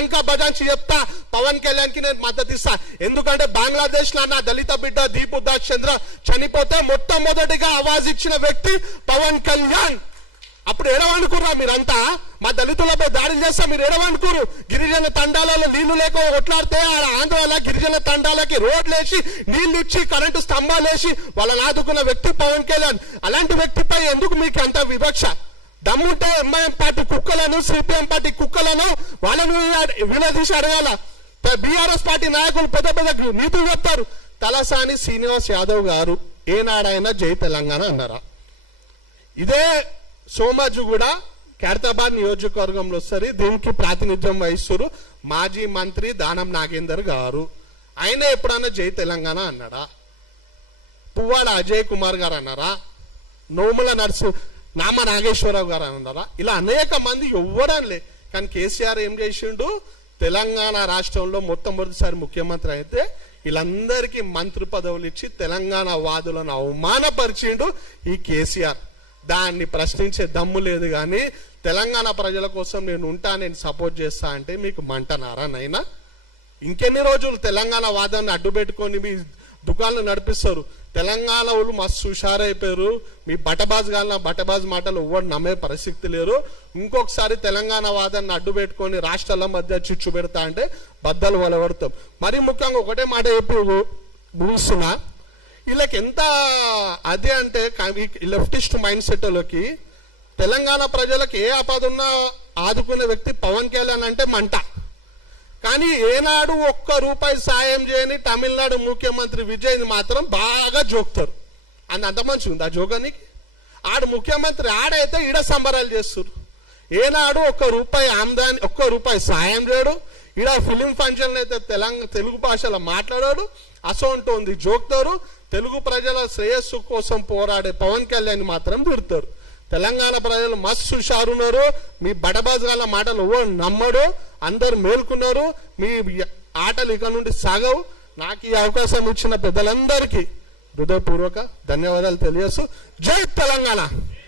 డంకా బజాంచి చెప్తా పవన్ కళ్యాణ్ కి నేను మద్దతు ఇస్తా. ఎందుకంటే బంగ్లాదేశ్ లో నా దళిత బిడ్డ దీపు చంద్ర చనిపోతే మొట్టమొదటిగా ఆవాజ్ ఇచ్చిన వ్యక్తి పవన్ కళ్యాణ్. అప్పుడు ఎడవనుకురా మీరంతా, మా దళితులపై దాడులు చేస్తా మీరు ఎడవనుకురు. గిరిజన తండాలలో నీళ్లు లేక కొట్లాడితే ఆంధ్రాలో గిరిజన తండాలకి రోడ్లేసి నీళ్లు ఇచ్చి కరెంటు స్తంభాలేసి వాళ్ళని ఆదుకున్న వ్యక్తి పవన్ కళ్యాణ్. అలాంటి వ్యక్తిపై ఎందుకు మీకు అంత వివక్ష? దమ్ముంటే ఎంఐఎం పార్టీ కుక్కలను, సిపిఎం పార్టీ కుక్కలను వాళ్ళను వినదీసి అడగాల. బీఆర్ఎస్ పార్టీ నాయకులు పెద్ద పెద్ద నీతులు చెప్తారు. తలసాని శ్రీనివాస్ యాదవ్ గారు ఏనాడైనా జై తెలంగాణ అన్నారా? ఇదే సోమాజు కూడా ఖైరతాబాద్ నియోజకవర్గంలో వస్తారు. దీనికి ప్రాతినిధ్యం వహిస్తారు మాజీ మంత్రి దానం నాగేందర్ గారు. ఆయన ఎప్పుడన్నా జై తెలంగాణ అన్నాడా? పువ్వాడ అజయ్ కుమార్ గారు అన్నారా? నోముల నామ నాగేశ్వరరావు గారు అన్నారా? ఇలా అనేక మంది ఎవ్వరనిలే. కానీ కేసీఆర్ ఏం చేసిండు? తెలంగాణ రాష్ట్రంలో మొట్టమొదటిసారి ముఖ్యమంత్రి అయితే వీళ్ళందరికీ మంత్రి పదవులు ఇచ్చి తెలంగాణ వాదులను అవమానపరిచిండు ఈ కేసీఆర్. దాన్ని ప్రశ్నించే దమ్ము లేదు. కానీ తెలంగాణ ప్రజల కోసం నేను ఉంటా, నేను సపోర్ట్ చేస్తా అంటే మీకు మంటనారా నైనా? ఇంకెన్ని రోజులు తెలంగాణ వాదాన్ని అడ్డు పెట్టుకొని మీ దుకాణాలు నడిపిస్తారు? తెలంగాణ వాళ్ళు మస్తు హుషారైపోయారు. మీ బటబాజ్ మాటలు ఎవ్వరు నమ్మే పరిస్థితి లేరు. ఇంకొకసారి తెలంగాణ వాదాన్ని అడ్డు పెట్టుకొని రాష్ట్రాల మధ్య చిచ్చు పెడతా అంటే బద్దలు వలవడతాం. మరీ ముఖ్యంగా ఒకటే మాట చెప్పి ముగిస్తున్నా, వీళ్ళకి ఎంత అదే అంటే లెఫ్టిస్ట్ మైండ్ సెట్లోకి తెలంగాణ ప్రజలకు ఏ ఆపద ఉన్నా ఆదుకునే వ్యక్తి పవన్ కళ్యాణ్ అంటే మంట. కానీ ఏనాడు ఒక్క రూపాయి సాయం చేయని తమిళనాడు ముఖ్యమంత్రి విజయ్ని మాత్రం బాగా జోక్తారు. అంత మంచి ఉంది ఆ జోగానికి. ఆడు ముఖ్యమంత్రి ఆడైతే ఈడ సంబరాలు చేస్తారు. ఏనాడు ఒక్క రూపాయి ఆమ్దాని, ఒక్క రూపాయి సాయం చేయడు. ఈడ ఫిలిం ఫంక్షన్ అయితే తెలుగు భాషలో మాట్లాడాడు. అసోంటోంది జోక్తారు. తెలుగు ప్రజల శ్రేయస్సు కోసం పోరాడే పవన్ కళ్యాణ్ మాత్రం తిడతారు. తెలంగాణ ప్రజలు మస్తు హుషారున్నారు. మీ బడబాజాల మాటలు నమ్మడు. అందరు మేల్కున్నారు. మీ ఆటలు ఇక నుండి సాగవు. నాకు ఈ అవకాశం ఇచ్చిన పెద్దలందరికీ హృదయపూర్వక ధన్యవాదాలు తెలియజేస్తూ జై తెలంగాణ.